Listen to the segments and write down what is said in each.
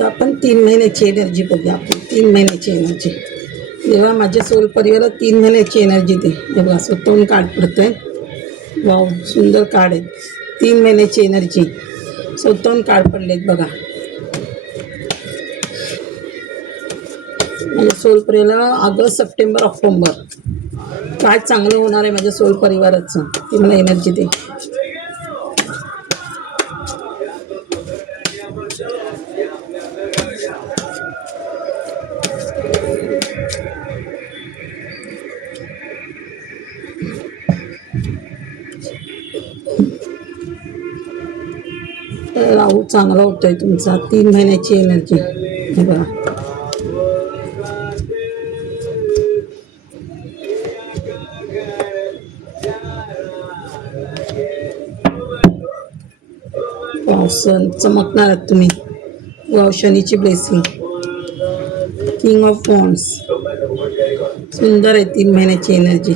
आता आपण 3 महिन्याची एनर्जी बघूया. आपण 3 महिन्याची एनर्जी जेव्हा माझ्या सोल परिवाराला 3 महिन्याची एनर्जी दे. हे बघा स्वतःहून कार्ड पडतं आहे. वाव सुंदर कार्ड आहेत. 3 महिन्याची एनर्जी स्वतःहून कार्ड पडलेत बघा. माझ्या सोल परिवाराला ऑगस्ट, सप्टेंबर, ऑक्टोबर काय चांगलं होणार आहे माझ्या सोल परिवाराचं ते मला एनर्जी दे. राहू चांगला होतोय तुमचा. 3 महिन्याची एनर्जी हे बघा. सण चमकणार आहात तुम्ही. वाव शनीची ब्लेसिंग. किंग ऑफ वॉन्ड्स सुंदर आहे. 3 महिन्याची एनर्जी.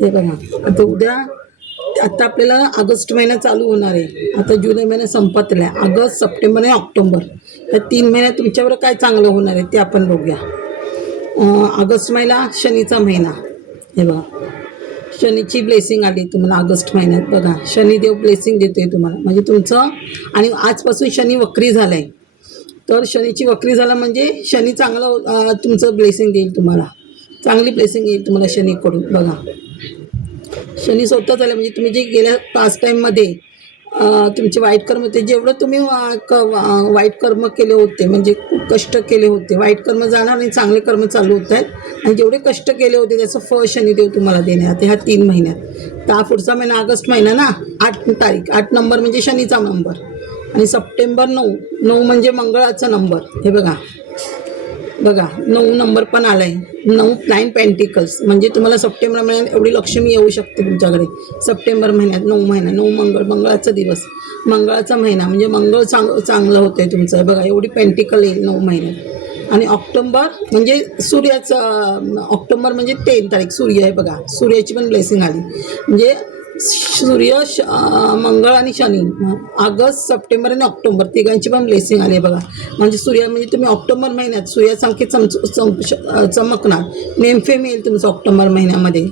हे बघा आता उद्या आता आपल्याला ऑगस्ट महिना चालू होणार आहे. आता जुलै महिना संपतला आहे. ऑगस्ट, सप्टेंबर आणि ऑक्टोबर या 3 महिन्यात तुमच्यावर काय चांगलं होणार आहे ते आपण बघूया. ऑगस्ट महिना शनीचा महिना. हे बघा शनीची ब्लेसिंग आली तुम्हाला ऑगस्ट महिन्यात. बघा शनिदेव ब्लेसिंग देतोय तुम्हाला. म्हणजे तुमचं आणि आजपासून शनी वक्री झाला आहे. तर शनीची वक्री झाला म्हणजे शनी चांगलं तुमचं ब्लेसिंग देईल तुम्हाला. चांगली ब्लेसिंग येईल तुम्हाला शनीकडून. बघा शनी स्वतः झालं म्हणजे तुम्ही जे गेल्या पास्ट टाईममध्ये तुमचे वाईट कर्म होते. जेवढं तुम्ही वाईट कर्म केले होते म्हणजे खूप कष्ट केले होते. वाईट कर्म जाणार आणि चांगले कर्म चालू होत आहेत. आणि जेवढे कष्ट केले होते त्याचं फळ शनिदेव तुम्हाला देण्यात ह्या 3 महिन्यात. तर पुढचा महिना ऑगस्ट महिना ना. 8 तारीख 8 नंबर म्हणजे शनीचा नंबर. आणि सप्टेंबर 9 म्हणजे मंगळाचा नंबर. हे बघा बघा 9 नंबर पण आला आहे. 9 पेंटिकल्स म्हणजे तुम्हाला सप्टेंबर महिन्यात एवढी लक्ष्मी येऊ शकते तुमच्याकडे. सप्टेंबर महिन्यात 9 महिना 9 मंगळाचा दिवस मंगळाचा महिना म्हणजे मंगळ चांगलं होतं आहे तुमचं. बघा एवढी पेंटिकल येईल 9 महिन्यात. आणि ऑक्टोबर म्हणजे सूर्याचं. ऑक्टोबर म्हणजे 10 तारीख सूर्य आहे. बघा सूर्याची पण ब्लेसिंग आली म्हणजे सूर्य मंगळ आणि शनी. ऑगस्ट, सप्टेंबर आणि ऑक्टोबर तिघांची पण ब्लेसिंग आली आहे बघा. म्हणजे सूर्य म्हणजे तुम्ही ऑक्टोबर महिन्यात सूर्यासारखे चमकणार. नेमफेम येईल तुमचं ऑक्टोबर महिन्यामध्ये.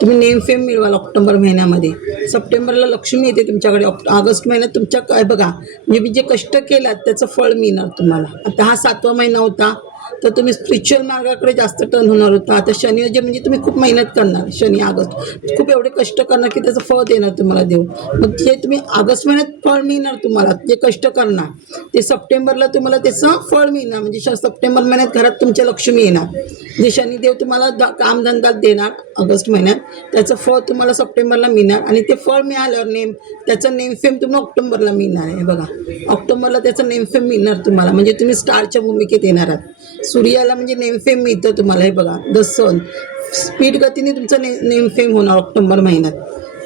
तुम्ही नेमफेम मिळवाल ऑक्टोबर महिन्यामध्ये. सप्टेंबरला लक्ष्मी येते तुमच्याकडे. ऑगस्ट महिन्यात तुमच्या काय बघा म्हणजे मी जे कष्ट केलात त्याचं फळ मिळणार तुम्हाला. आता हा 7वा महिना होता तर तुम्ही स्पिरिच्युअल मार्गाकडे जास्त टर्न होणार होता. आता शनी जे म्हणजे तुम्ही खूप मेहनत करणार. शनी ऑगस्ट खूप एवढे कष्ट करणार की त्याचं फळ देणार तुम्हाला देव. मग जे तुम्ही ऑगस्ट महिन्यात फळ मिळणार तुम्हाला जे कष्ट करणार ते सप्टेंबरला तुम्हाला त्याचं फळ मिळणार. म्हणजे सप्टेंबर महिन्यात घरात तुमच्या लक्ष्मी येणार. जे शनिदेव तुम्हाला कामधंदा देणार ऑगस्ट महिन्यात त्याचं फळ तुम्हाला सप्टेंबरला मिळणार. आणि ते फळ मिळाल्यावर त्याचं नेमफेम तुम्हाला ऑक्टोबरला मिळणार आहे. बघा ऑक्टोबरला त्याचं नेमफेम मिळणार तुम्हाला. म्हणजे तुम्ही स्टारच्या भूमिकेत येणार आहात. सूर्याला म्हणजे नेमफेम मिळतं तुम्हाला. हे बघा द सन स्पीड गतीने तुमचं नेमफेम होणार ऑक्टोबर महिन्यात.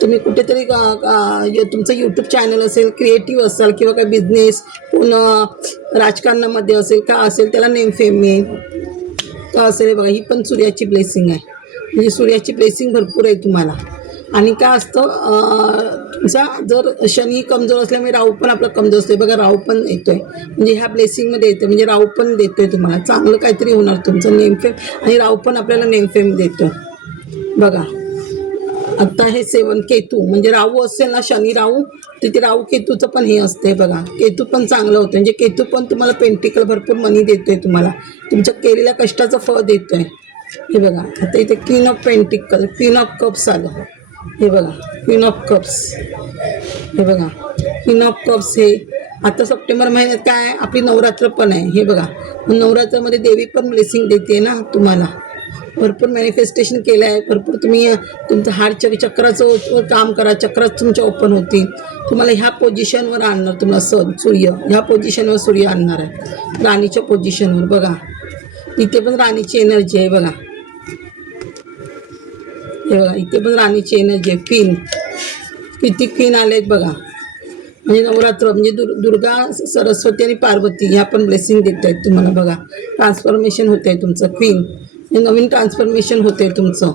तुम्ही कुठेतरी तुमचं यूट्यूब चॅनल असेल क्रिएटिव्ह असाल किंवा काय बिझनेस पुन्हा राजकारणामध्ये असेल का असेल त्याला नेमफेम मिळेल का असेल. हे बघा ही पण सूर्याची ब्लेसिंग आहे. म्हणजे सूर्याची ब्लेसिंग भरपूर आहे तुम्हाला. आणि काय असतं तुमचा जर शनी कमजोर असल्यामुळे राहू पण आपला कमजोर असतो. बघा राहू पण येतोय म्हणजे ह्या ब्लेसिंगमध्ये येतो. म्हणजे राहू पण देतोय तुम्हाला. चांगलं काहीतरी होणार तुमचं नेमफेम. आणि राहू पण आपल्याला नेमफेम देतो. बघा आता हे 7 केतू म्हणजे राहू असेल ना शनी राहू तिथे राहू केतूचं पण हे असते. बघा केतू पण चांगलं होतं. म्हणजे केतू पण तुम्हाला पेंटिकल भरपूर मनी देतोय तुम्हाला. तुमच्या केलेल्या कष्टाचं फळ देतोय. हे बघा आता इथे queen of pentacle queen of cups आलं. हे बघा क्वीन ऑफ कप्स. हे बघा क्वीन ऑफ कप्स. हे आता सप्टेंबर महिन्यात काय आपली नवरात्र पण आहे. हे बघा नवरात्रामध्ये देवी पण ब्लेसिंग देते ना तुम्हाला. भरपूर मॅनिफेस्टेशन केलं आहे. भरपूर तुम्ही तुमचं हार्ट चक्राचं काम करा. चक्रात तुमच्या ओपन होतील. तुम्हाला ह्या पोझिशनवर आणणार तुम्हाला सूर्य. ह्या पोझिशनवर सूर्य आणणार आहे राणीच्या पोझिशनवर. बघा इथे पण राणीची एनर्जी आहे. बघा हे बघा इथे पण राणीची एनर्जी आहे. क्वीन किती क्वीन आले आहेत बघा. म्हणजे नवरात्र म्हणजे दुर्गा सरस्वती आणि पार्वती ह्या पण ब्लेसिंग देत आहेत तुम्हाला. बघा ट्रान्सफॉर्मेशन होतं आहे तुमचं. क्वीन हे नवीन ट्रान्सफॉर्मेशन होतं आहे तुमचं.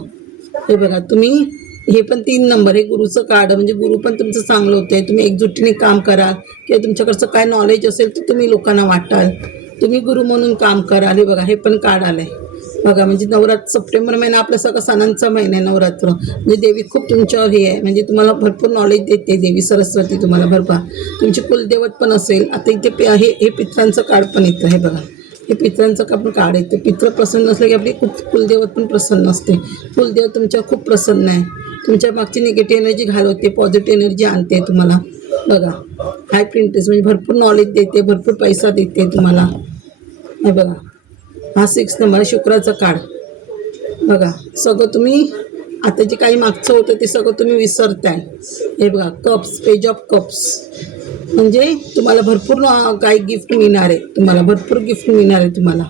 हे बघा तुम्ही हे पण 3 नंबर हे गुरुचं कार्ड म्हणजे गुरु पण तुमचं चांगलं होतंय. तुम्ही एकजुटीने काम कराल किंवा तुमच्याकडचं काय नॉलेज असेल ते तुम्ही लोकांना वाटाल. तुम्ही गुरु म्हणून काम कराल. हे बघा हे पण कार्ड आलंय बघा. म्हणजे सप्टेंबर महिना आपला सगळा सणांचा महिना आहे, नवरात्र. म्हणजे देवी खूप तुमच्यावर हे आहे, म्हणजे तुम्हाला भरपूर नॉलेज देते देवी सरस्वती तुम्हाला भरपूर. तुमची कुलदेवत पण असेल. आता इथे हे पित्रांचं कार्ड पण येतं. हे बघा हे पित्रांचं पण कार्ड येतं. पित्र प्रसन्न असलं की आपली कुलदेवत पण प्रसन्न असते. कुलदेवत तुमच्यावर खूप प्रसन्न आहे. तुमच्या मागची निगेटिव्ह एनर्जी घालवते, पॉझिटिव्ह एनर्जी आणते तुम्हाला. बघा हाय प्रिंटेस म्हणजे भरपूर नॉलेज देते, भरपूर पैसा देते तुम्हाला. हे बघा हा 6 नंबर शुक्राचा कार्ड. बघा सगळं तुम्ही आता जे काही मागचं होतं ते सगळं तुम्ही विसरताय. हे बघा कप्स, पेज ऑफ कप्स म्हणजे तुम्हाला भरपूर काही गिफ्ट मिळणार आहे. तुम्हाला भरपूर गिफ्ट मिळणार आहे तुम्हाला.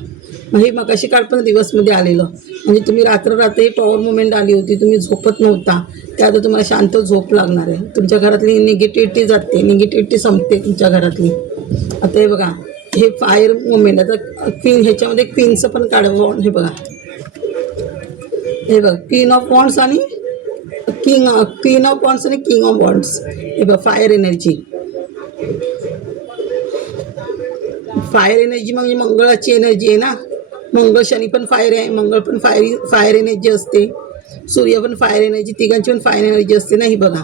हे मगाशी कार्ड पण दिवसमध्ये आलेलं. म्हणजे तुम्ही रात्र ही टॉवर मुवमेंट आली होती, तुम्ही झोपत नव्हता, ते आता तुम्हाला शांत झोप लागणार आहे. तुमच्या घरातली निगेटिव्हिटी जाते, निगेटिव्हिटी संपते तुमच्या घरातली. आता हे बघा हे फायर मुवमेंट. आता क्वीन ह्याच्यामध्ये क्वीनचं पण कार्ड. हे बघा हे बघा क्वीन ऑफ वॉन्ड्स आणि क्वीन ऑफ वॉन्ड्स आणि किंग ऑफ वॉन्ड्स. हे बघा फायर एनर्जी. फायर एनर्जी म्हणजे मंगळाची एनर्जी आहे ना. मंगळ शनी पण फायर आहे, मंगळ पण फायर एनर्जी असते, सूर्य पण फायर एनर्जी, तिघांची पण फायर एनर्जी असते ना. ही बघा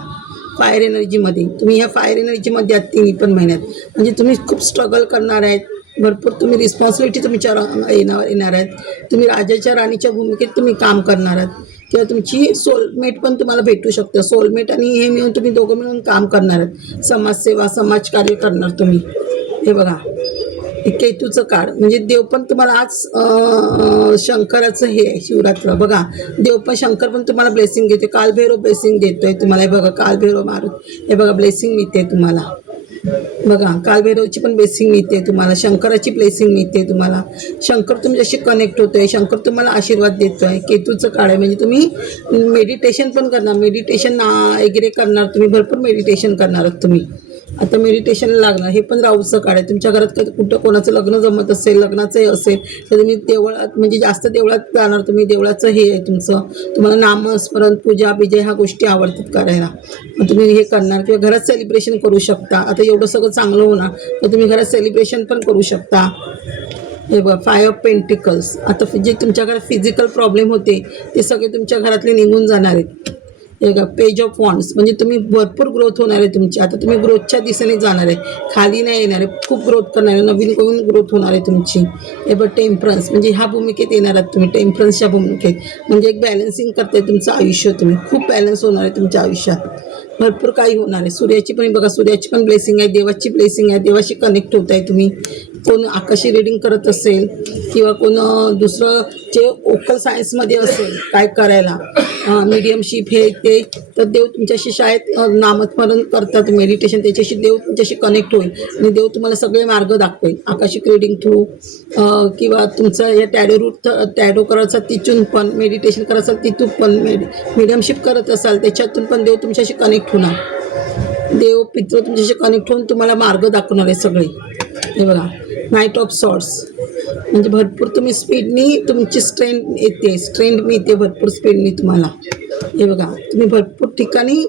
फायर एनर्जीमध्ये तुम्ही ह्या फायर एनर्जीमध्ये आहात 3 पण महिन्यात. म्हणजे तुम्ही खूप स्ट्रगल करणार आहेत. भरपूर तुम्ही रिस्पॉन्सिबिलिटी तुमच्यावर येणार आहेत. तुम्ही राजाच्या राणीच्या भूमिकेत तुम्ही काम करणार आहात किंवा तुमची सोलमेट पण तुम्हाला भेटू शकतं. सोलमेट आणि हे मिळून तुम्ही दोघं मिळून काम करणार आहेत. समाजसेवा, समाजकार्य करणार तुम्ही. हे बघा हे केतूचं कार्ड म्हणजे देव पण तुम्हाला आज शंकराचं हे आहे शिवरात्र. बघा देव पण शंकर पण तुम्हाला ब्लेसिंग देते. कालभैरव ब्लेसिंग देतोय तुम्हाला. हे बघा कालभैरव मारुत. हे बघा ब्लेसिंग मिळते तुम्हाला. बघा कालभैरवची पण ब्लेसिंग मिळते तुम्हाला. शंकराची ब्लेसिंग मिळते तुम्हाला. शंकर तुमच्याशी कनेक्ट होतोय. शंकर तुम्हाला आशीर्वाद देतोय. केतूचं कार्ड आहे म्हणजे तुम्ही मेडिटेशन पण करणार. मेडिटेशन वगैरे करणार तुम्ही. भरपूर मेडिटेशन करणार आहात तुम्ही. आता मेडिटेशनला लागणार. हे पण राहूचं कार्ड आहे. तुमच्या घरात कुठं कोणाचं लग्न जमत असेल, लग्नाचं हे असेल तर तुम्ही देवळात म्हणजे जास्त देवळात जाणार तुम्ही. देवळाचं हे आहे तुमचं. तुम्हाला नामस्मरण, पूजा बिजा ह्या गोष्टी आवडतात करायला. मग तुम्ही हे करणार किंवा घरात सेलिब्रेशन करू शकता. आता एवढं सगळं चांगलं होणार तर तुम्ही घरात सेलिब्रेशन पण करू शकता. हे बघा 5 ऑफ पेंटिकल्स. आता जे तुमच्या घरात फिजिकल प्रॉब्लेम होते ते सगळे तुमच्या घरातले निघून जाणार आहेत. हे बघा पेज ऑफ वॉन्ड्स म्हणजे तुम्ही भरपूर ग्रोथ होणार आहे तुमची. आता तुम्ही ग्रोथच्या दिशेने जाणार आहे, खाली नाही येणार आहे. खूप ग्रोथ करणार आहे, नवीन ग्रोथ होणार आहे तुमची. हे बघ टेम्परन्स म्हणजे ह्या भूमिकेत येणार आहात तुम्ही. टेम्परन्सच्या भूमिकेत म्हणजे एक बॅलन्सिंग करताय तुमचं आयुष्य. तुम्ही खूप बॅलन्स होणार आहे तुमच्या आयुष्यात. भरपूर काही होणार आहे. सूर्याची पण बघा सूर्याची पण ब्लेसिंग आहे, देवाची ब्लेसिंग आहे. देवाशी कनेक्ट होत आहे तुम्ही. कोण आकाशी रिडिंग करत असेल किंवा कोण दुसरं जे ओकल सायन्समध्ये असेल काय करायला मीडियमशिप हे ते तर देव तुमच्याशी शाळेत नामस्मरण करतात मेडिटेशन त्याच्याशी देव तुमच्याशी कनेक्ट होईल आणि देव तुम्हाला सगळे मार्ग दाखवेल. आकाशिक रिडिंग थ्रू किंवा तुमचं या टॅडो करायचा तिथून पण मेडिटेशन करायचं तिथून पण मीडियमशिप करत असाल त्याच्यातून पण देव तुमच्याशी कनेक्ट होणार. देव पित्र तुमच्याशी कनेक्ट होऊन तुम्हाला मार्ग दाखवणार आहे सगळे. हे बघा नाईट ऑफ सॉर्ड्स म्हणजे भरपूर तुम्ही स्पीडनी तुमची स्ट्रेंथ येते. स्ट्रेंथ मिळते भरपूर स्पीडनी तुम्हाला. हे बघा तुम्ही भरपूर ठिकाणी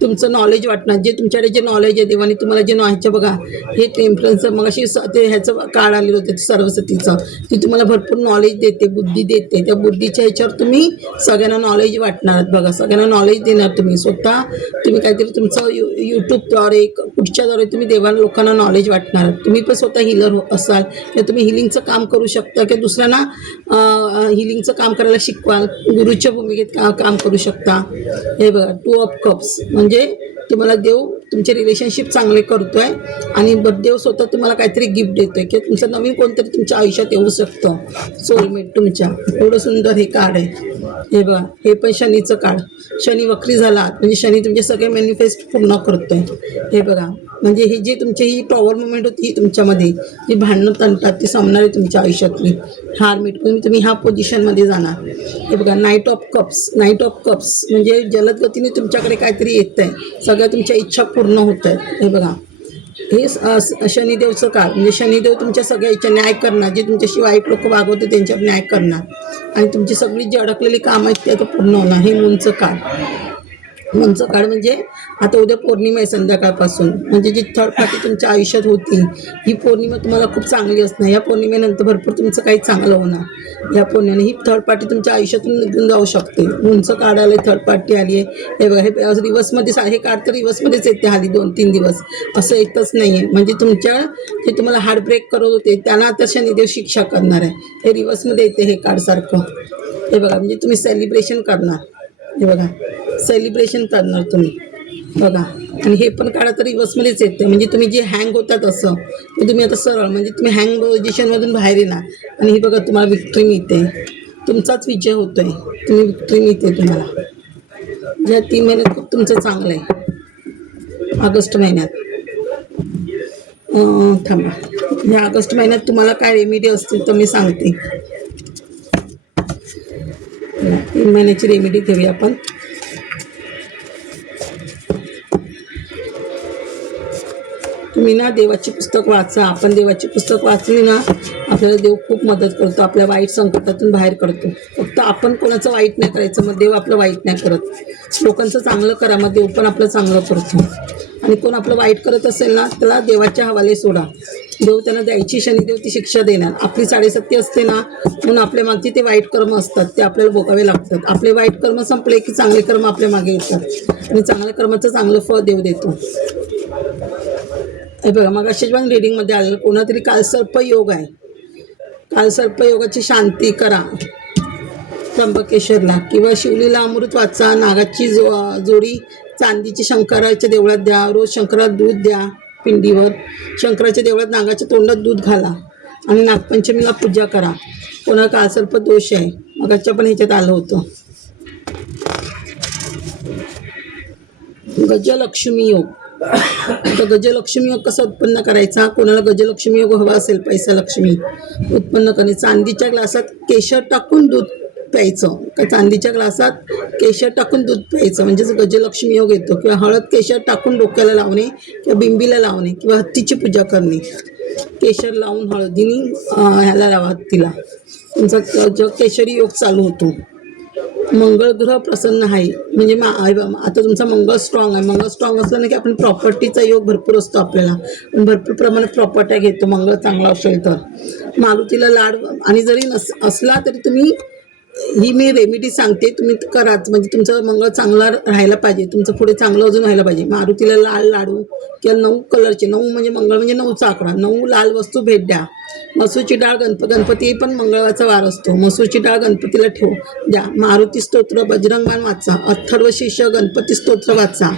तुमचं नॉलेज वाटणार. जे तुमच्याकडे जे नॉलेज आहे देवाने तुम्हाला जे ह्याचं बघा हे टेम्परन्सचं मग अशी ते ह्याचं काळ आलेलं होतं सरस्वतीचं. ती तुम्हाला भरपूर नॉलेज देते, बुद्धी देते. त्या बुद्धीच्या ह्याच्यावर तुम्ही सगळ्यांना नॉलेज वाटणार. बघा सगळ्यांना नॉलेज देणार तुम्ही. स्वतः तुम्ही काहीतरी तुमचं यूट्यूबद्वारे कुठच्याद्वारे तुम्ही देवाला लोकांना नॉलेज वाटणार. तुम्ही पण स्वतः हिलर असाल किंवा तुम्ही हिलिंगचं काम करू शकता किंवा दुसऱ्यांना हिलिंगचं काम करायला शिकवाल. गुरुच्या भूमिकेत काम करू शकता. हे बघा 2 ऑफ कप्स म्हणजे तुम्हाला देव तुमचे रिलेशनशिप चांगले करतोय आणि देव स्वतः तुम्हाला काहीतरी गिफ्ट देतोय किंवा तुमचं नवीन कोणतरी तुमच्या आयुष्यात येऊ शकतं सोलमेट तुमच्या. एवढं सुंदर हे कार्ड आहे. हे बघा हे पण शनीचं कार्ड. शनी वक्री झाला म्हणजे शनी तुमचे सगळे मॅनिफेस्ट पूर्ण करतोय. हे बघा म्हणजे ही जी तुमची ही पॉवर मुवमेंट होती ही तुमच्यामध्ये जी भांडणं तणतात ती संपणार आहे तुमच्या आयुष्यातली. हार्मिट म्हणून तुम्ही ह्या पोझिशनमध्ये जाणार. हे बघा night of cups. Night of cups म्हणजे जलद गतीने तुमच्याकडे काहीतरी येत आहे. सगळ्या तुमच्या इच्छा पूर्ण होत आहेत. हे बघा हे शनिदेवचं काळ म्हणजे शनिदेव तुमच्या सगळ्या इच्छा न्याय करणार, जे तुमच्याशी वाईट लोक वागवते त्यांच्यावर न्याय करणार आणि तुमची सगळी जी अडकलेली कामं आहेत ते आता पूर्ण होणार. हे मूनचं काळ. मूनचं काळ म्हणजे आता उद्या पौर्णिमा आहे संध्याकाळपासून, म्हणजे जी थर्ड पार्टी तुमच्या आयुष्यात होती ही पौर्णिमा तुम्हाला खूप चांगली असणार. या पौर्णिमेनंतर भरपूर तुमचं काही चांगलं होणार. या पौर्णिमेने ही थर्ड पार्टी तुमच्या आयुष्यातून निघून जाऊ शकते. मूनचं काळ आलं, थर्ड पार्टी आली आहे. हे बघा, हे रिवर्समध्ये हे काळ तर रिवर्समध्येच येते हल्ली 2-3 दिवस, असं येतच नाही आहे. म्हणजे तुमच्या जे तुम्हाला हार्ट ब्रेक करत होते त्यांना आता शनिदेव शिक्षा करणार आहे. हे रिवर्समध्ये येते हे काळ सारखं. हे बघा, म्हणजे तुम्ही सेलिब्रेशन करणार. हे बघा, सेलिब्रेशन करणार तुम्ही बघा. आणि हे पण काळ आता रिवर्समध्येच येते, म्हणजे तुम्ही जे हँग होतात असं ते तुम्ही आता सरळ, म्हणजे तुम्ही हँग पोझिशनमधून बाहेर येणार. आणि हे बघा, तुम्हाला विक्ट्री मिळते, तुमचाच विजय होतोय, तुम्ही विक्ट्री मिळते तुम्हाला. या 3 महिन्यात खूप तुमचं चांगलं आहे. ऑगस्ट महिन्यात थांबा, या ऑगस्ट महिन्यात तुम्हाला काय रेमेडी असतील तर मी सांगते. 3 महिन्याची रेमेडी घेऊया आपण. तुम्ही ना देवाची पुस्तक वाचा. आपण देवाची पुस्तक वाचली ना आपल्याला देव खूप मदत करतो, आपल्या वाईट संकटातून बाहेर करतो. फक्त आपण कोणाचं वाईट नाही करायचं, मग देव आपलं वाईट नाही करत. लोकांचं चांगलं करा, मग देव पण आपलं चांगलं करतो. आणि कोण आपलं वाईट करत असेल ना त्याला देवाच्या हवाले सोडा, देव त्यांना द्यायची, शनिदेव ती शिक्षा देणार. आपली 7:30 असते ना म्हणून आपल्या मागची ते वाईट कर्म असतात ते आपल्याला भोगावे लागतात. आपले वाईट कर्म संपले की चांगले कर्म आपल्या मागे येतात आणि चांगल्या कर्माचं चांगलं फळ देव देतो. हे बघा, मग अशाच पण रीडिंगमध्ये आलेलं कोणातरी कालसर्पयोग आहे. कालसर्पयोगाची शांती करा त्र्यंबकेश्वरला, किंवा शिवलीला अमृत वाचा. नागाची जोडी चांदीची शंकराच्या देवळात द्या. रोज शंकराला दूध द्या पिंडीवर. शंकराच्या देवळात नागाच्या तोंडात दूध घाला आणि नागपंचमीला पूजा करा. कोणाला कालसर्प दोष आहे मगाच्या पण ह्याच्यात आलं होतं. गजलक्ष्मी योग. आता गजलक्ष्मी योग कसा उत्पन्न करायचा? कोणाला गजलक्ष्मी योग हवा असेल, पैसा लक्ष्मी उत्पन्न करणे, चांदीच्या ग्लासात केशर टाकून दूध प्यायचं. का चांदीच्या ग्लासात केशर टाकून दूध प्यायचं म्हणजेच गजलक्ष्मी योग येतो. किंवा हळद केशर टाकून डोक्याला लावणे किंवा बिंबीला लावणे किंवा हत्तीची पूजा करणे. केशर लावून हळदीने ह्याला लावा हत्तीला, तुमचा केशरी योग चालू होतो. मंगळ ग्रह प्रसन्न आहे म्हणजे आता तुमचा मंगळ स्ट्रॉंग आहे. मंगळ स्ट्रॉंग असलं ना की आपण प्रॉपर्टीचा योग भरपूर असतो आपल्याला, भरपूर प्रमाणात प्रॉपर्ट्या घेतो मंगळ चांगला असेल तर. मारुतीला लाड, आणि जरी असला तरी तुम्ही ही मी रेमेडी सांगते तुम्ही कराच, म्हणजे तुमचं मंगळ चांगला राहायला पाहिजे, तुमचं पुढे चांगलं अजून व्हायला पाहिजे. मारुतीला लाडू किंवा 9 कलरचे, 9 म्हणजे मंगळ म्हणजे 9चा आकडा, 9 लाल वस्तू भेट द्या. मसूरची डाळ गणपती पण मंगळवारचा वार असतो, मसूरची डाळ गणपतीला ठेव द्या. मारुती स्तोत्र, बजरंगबाण वाचा, अथर्व शीर्ष गणपती स्तोत्र वाचा,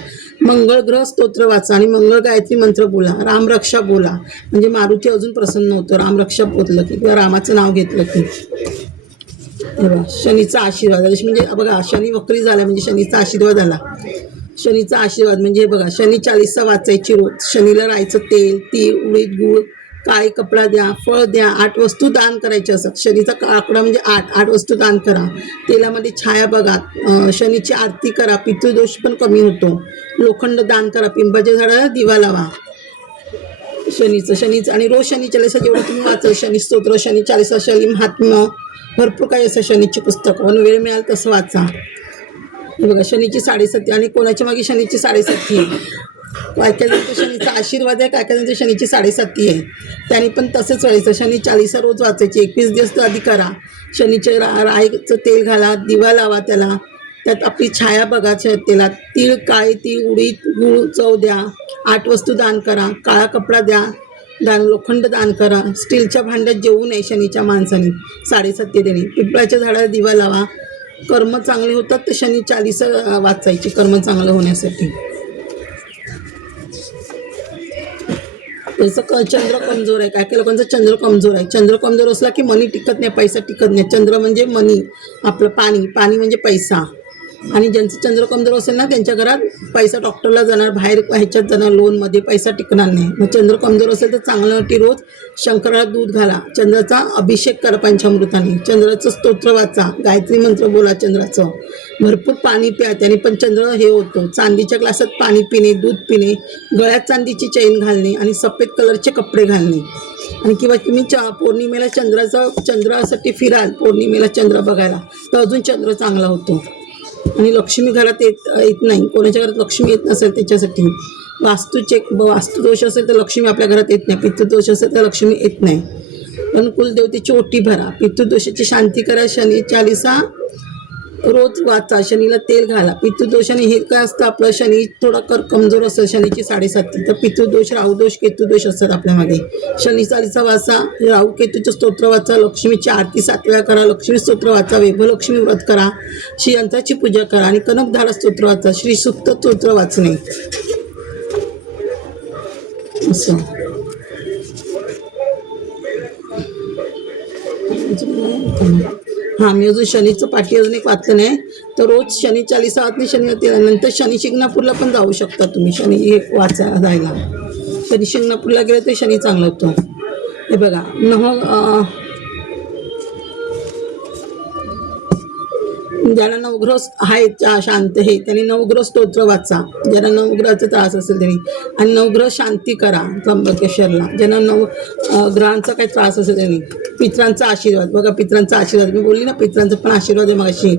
मंगळ ग्रह स्तोत्र वाचा आणि मंगळ गायत्री मंत्र बोला. रामरक्षा बोला म्हणजे मारुती अजून प्रसन्न होतो. रामरक्षा बोललं की किंवा रामाचं नाव घेतलं की. शनीचा आशीर्वाद म्हणजे बघा, शनी वक्री झाला म्हणजे शनीचा आशीर्वाद आला. शनीचा आशीर्वाद म्हणजे बघा, शनी 40 वाचायची रोज. शनीला राहायचं तेल, तीळ, उडीद, गूळ, काळे कपडा द्या, फळ द्या. 8 वस्तू दान करायच्या असतात. शनीचा आकडा म्हणजे 8 वस्तू दान करा. तेलामध्ये छाया बघा. शनीची आरती करा, पितृदोष पण कमी होतो. लोखंड दान करा. पिंपाच्या झाडाला दिवा लावा. शनीचं आणि रोज शनी चालीसा जेवढं तुम्ही वाचा, शनी स्तोत्र, शनी चालीसा, शनी महात्म्य, भरपूर काही असं शनीची पुस्तकं, पण वेळ मिळाल तसं वाचा. हे बघा, शनीची 7:30 आणि कोणाच्या मागे शनीची 7:30 आहे. काय काय जणांचा शनीचा आशीर्वाद आहे, काय काय जणांच्या शनीची 7:30 आहे. त्यांनी पण तसंच व्हायचं. शनी चालीसा रोज वाचायची. 21 दिवस आधी करा. शनीच्या राईचं तेल घाला, दिवा लावा त्याला, त्यात आपली छाया बघा तेलात. तीळ, काळे तीळ, उडीद, गूळ, चव द्या. 8 वस्तू दान करा. काळा कपडा द्या दान. लोखंड दान करा. स्टीलच्या भांड्यात जेवू नये शनीच्या माणसाने. 7:30 देणे. पिंपळाच्या झाडाला दिवा लावा. कर्म चांगले होतात तर शनी चालीसा वाचायची कर्म चांगलं होण्यासाठी. त्याचं चंद्र कमजोर आहे. काय काय लोकांचा चंद्र कमजोर आहे. चंद्र कमजोर असला की मनी टिकत नाही, पैसा टिकत नाही. चंद्र म्हणजे मनी, आपलं पाणी, पाणी म्हणजे पैसा. आणि ज्यांचं चंद्र कमजोर असेल ना त्यांच्या घरात पैसा डॉक्टरला जाणार, बाहेर ह्याच्यात जाणार, लोनमध्ये पैसा टिकणार नाही. मग चंद्र कमजोर असेल तर चांगल्यासाठी रोज शंकराला दूध घाला, चंद्राचा अभिषेक करा पंचामृताने, चंद्राचं स्तोत्र वाचा, गायत्री मंत्र बोला चंद्राचं, भरपूर पाणी प्या, त्याने पण चंद्र हे होतो. चांदीच्या ग्लासात पाणी पिणे, दूध पिणे, गळ्यात चांदीची चैन घालणे आणि सफेद कलरचे कपडे घालणे. आणि किंवा तुम्ही पौर्णिमेला चंद्रासाठी फिराल, पौर्णिमेला चंद्र बघायला, तर अजून चंद्र चांगला होतो. आणि लक्ष्मी घरात येत नाही, कोणाच्या घरात लक्ष्मी येत नसेल त्याच्यासाठी वास्तुदोष असेल तर लक्ष्मी आपल्या घरात येत नाही, पितृदोष असेल तर लक्ष्मी येत नाही. पण कुलदेवतेची ओटी भरा, पितृदोषाची शांती करा, शनी चालीसा रोज वाचा, शनीला तेल घाला. पितृदोषाने हे काय असतं, आपलं शनी थोडा कमजोर असतं, शनीची 7.5 तर पितृदोष, राहुदोष, केतुदोष असतात आपल्यामध्ये. शनी चालीसा वाचा, राहू केतूचं स्तोत्र वाचा, लक्ष्मीची आरती 7 वेळा करा, लक्ष्मी स्तोत्र वाचा, वैभवलक्ष्मी व्रत करा, श्री यंत्राची पूजा करा आणि कनकधारा स्तोत्र वाचा, श्री सुक्त स्तोत्र वाचणे असं. हां, मी अजून शनीचं पाठी अजून एक वाचलं नाही, तर रोज शनी चालीसा वाचणे, नंतर शनी शिंगणापूरला पण जाऊ शकता तुम्ही, शनी हे जायला. शनी शिंगणापूरला गेलं तर शनी चांगला होतो. हे बघा, ज्यांना नवग्रह आहेत शांत हे त्यांनी नवग्रह स्तोत्र वाचा, ज्यांना नवग्रहाचा त्रास असेल त्यांनी, आणि नवग्रह शांती करा त्र्यंबकेश्वरला. ज्यांना ग्रहांचा काही त्रास असेल त्यांनी पितरांचा आशीर्वाद बघा, पितरांचा आशीर्वाद मी बोलली ना, पितरांचा पण आशीर्वाद आहे मगाशी.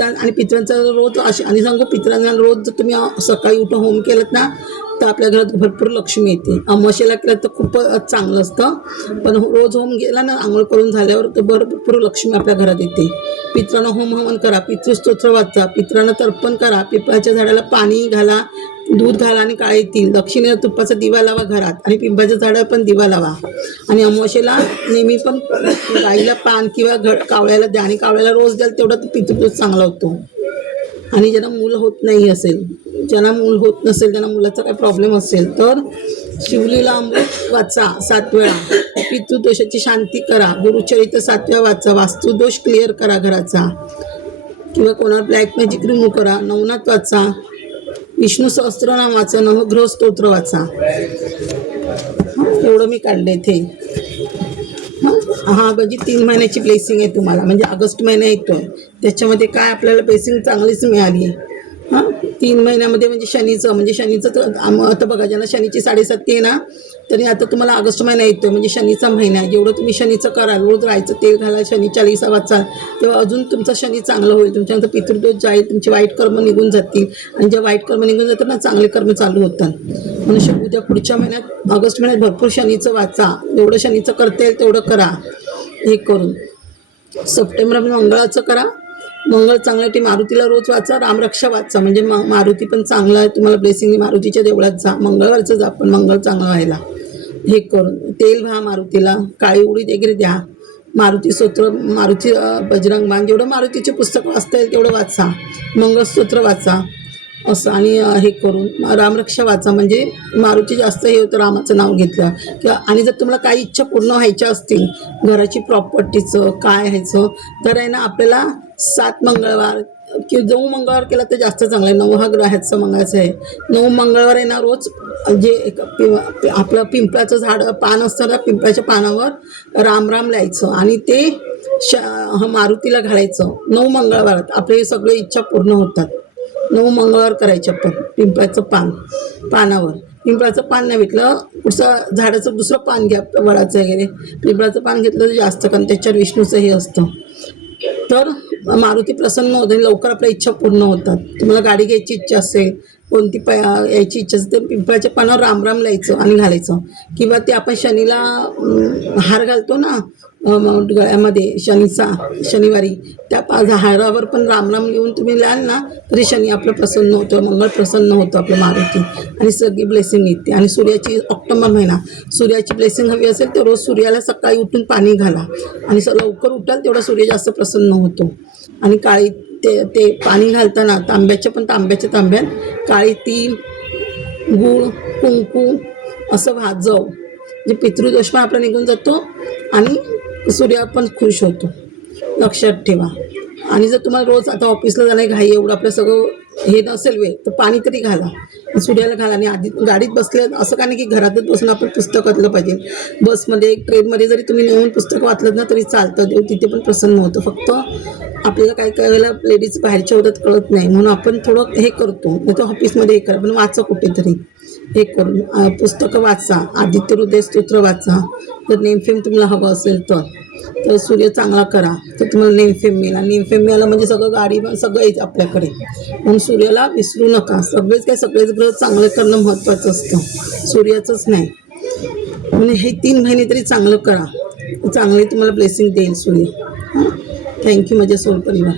आणि पितरांचा रोज आणि सांगू, पितरांना रोज जर तुम्ही सकाळी उठून होम केलं ना तर आपल्या घरात भरपूर लक्ष्मी येते. अमावस्येला केलं तर खूपच चांगलं असतं, पण रोज होम गेला ना आंघोळ करून झाल्यावर तर भरपूर लक्ष्मी आपल्या घरात येते. पितरांना होम हवन करा, पितृस्तोत्र वाचा, पितरांना तर्पण करा, पिंपळाच्या झाडाला पाणी घाला, दूध घाला आणि काळे तीळ, दक्षिणेला तुपाचा दिवा लावा घरात आणि पिंपळाच्या झाडाला पण दिवा लावा. आणि अमावस्येला नेहमी पण गाईला पान किंवा कावळ्याला द्या, आणि कावळ्याला रोज द्याल तेवढा पितृदोष चांगला होतो. आणि ज्यांना मूल होत नाही असेल, ज्यांना मूल होत नसेल, ज्यांना मुलाचा काही प्रॉब्लेम असेल तर शिवलीला अमृत वाचा 7 वेळा, पितृदोषाची शांती करा, गुरुचरित्र 7 वेळा वाचा, वास्तुदोष क्लिअर करा घराचा, किंवा कोणाला ब्लॅक मॅजिक रिमूव्ह करा, नवनाथ वाचा, विष्णू सहस्त्रनाम वाचा, नवग्रह स्तोत्र वाचा. एवढं मी काढलं इथे. हां, म्हणजे 3 महिन्याची ब्लेसिंग आहे तुम्हाला, म्हणजे ऑगस्ट महिना येतोय त्याच्यामध्ये काय आपल्याला ब्लेसिंग चांगलीच मिळाली आहे. हां, 3 महिन्यामध्ये म्हणजे शनीचं तर आता बघा, ज्यांना शनीची 7.5 आहे ना, तरी आता तुम्हाला ऑगस्ट महिना येतोय म्हणजे शनीचा महिना आहे. जेवढं तुम्ही शनीचं कराल, रोज राहायचं, तेल घाला, शनी चालीसा वाचाल, तेव्हा अजून तुमचा शनी चांगलं होईल. तुमच्यानंतर पितृदोष जाईल, तुमचे वाईट कर्म निघून जातील, आणि जे वाईट कर्म निघून जातात ना चांगले कर्म चालू होतात. म्हणून उद्या पुढच्या महिन्यात ऑगस्ट महिन्यात भरपूर शनीचं वाचा, जेवढं शनीचं करता येईल तेवढं करा. हे करून सप्टेंबरमध्ये मंगळाचं करा, मंगळ चांगल्यासाठी मारुतीला रोज वाचा, रामरक्षा वाचा, म्हणजे मारुती पण चांगला आहे तुम्हाला ब्लेसिंग. मारुतीच्या देवळात जा, मंगळवारचं जा, पण मंगळ चांगलं व्हायला. हे करून तेल व्हा मारुतीला, काळी उडीद वगैरे द्या, मारुती स्तोत्र, मारुती बजरंग बाण, जेवढं मारुतीचे पुस्तक वाचता येईल तेवढं वाचा, मंगळस्तोत्र वाचा असं. आणि हे करून रामरक्षा वाचा, म्हणजे मारुती जास्त हे होतं रामाचं नाव घेतलं किंवा. आणि जर तुम्हाला काही इच्छा पूर्ण व्हायच्या असतील, घराची प्रॉपर्टीचं काय ह्याचं, तर आहे ना आपल्याला 7 मंगळवार किंवा 9 मंगळवार केला तर जास्त चांगलं आहे. 9 हा ग्रहाचं मंगळाचं आहे. 9 मंगळवार आहे ना, रोज जे आपलं पिंपळाचं झाड पान असतं ना, पिंपळाच्या पानावर राम राम लिहायचं आणि ते मारुतीला घालायचं. 9 मंगळवारात आपले सगळे इच्छा पूर्ण होतात. 9 मंगळवार करायचे आपण. पिंपळाचं पानावर पिंपळाचं पान नाही भेटलं, झाडाचं दुसरं पान घ्या, वडाचं वगैरे. पिंपळाचं पान घेतलं तर जास्त, कारण त्याच्यावर विष्णूचं हे असतं, तर मारुती प्रसन्न होते आणि लवकर आपल्या इच्छा पूर्ण होतात. तुम्हाला गाडी घ्यायची इच्छा असेल, कोणती यायची इच्छा असेल, तर पिंपळाच्या पानावर रामराम लिहायचं आणि घालायचं. किंवा ते आपण शनीला हार घालतो ना गळ्यामध्ये शनिवारी, त्या हारावर पण रामराम लिहून तुम्ही लिहाल ना, तरी शनी आपलं प्रसन्न होतं, मंगळ प्रसन्न होतं आपलं मारुती, आणि सगळी ब्लेसिंग येते. आणि सूर्याची ऑक्टोबर महिना, सूर्याची ब्लेसिंग हवी असेल तर रोज सूर्याला सकाळी उठून पाणी घाला, आणि लवकर उठाल तेवढा सूर्य जास्त प्रसन्न होतो. आणि काळी ते पाणी घालताना तांब्याच्या तांब्यात काळी तीळ, गूळ, कुंकू असं भाजव, म्हणजे पितृदोष पण आपला निघून जातो आणि सूर्य पण खुश होतो. लक्षात ठेवा. आणि जर तुम्हाला रोज आता ऑफिसला जाणं घाई एवढं आपलं सगळं हे नसेल वेळ तर पाणी तरी घाला, सूर्याला घाला. आणि आधी गाडीत बसले असं का नाही की घरातच बसून आपण पुस्तक वाचलं पाहिजे. बसमध्ये ट्रेनमध्ये जरी तुम्ही नेऊन पुस्तक वाचलं ना तरी चालतं, देव तिथे पण प्रसन्न होतं. फक्त आपल्याला काय काय वेळेला लेडीज बाहेरच्या होतात कळत नाही, म्हणून आपण थोडं हे करतो. नाही तर ऑफिसमध्ये हे करा, पण वाचा कुठेतरी हे करून पुस्तकं वाचा. आदित्य हृदय स्तोत्र वाचा. जर नेमफेम तुम्हाला हवं असेल तर सूर्य चांगला करा तर तुम्हाला नेमफेम मिळेल. आणि नेमफेम मिळाला म्हणजे सगळं गाडी सगळं येईल आपल्याकडे. म्हणून सूर्याला विसरू नका. सगळेच ग्रह चांगलं करणं महत्त्वाचं असतं, सूर्याचंच नाही. म्हणजे हे 3 महिने तरी चांगलं करा, चांगले तुम्हाला ब्लेसिंग देईल सूर्य. थँक्यू माझ्या सोल परिवार.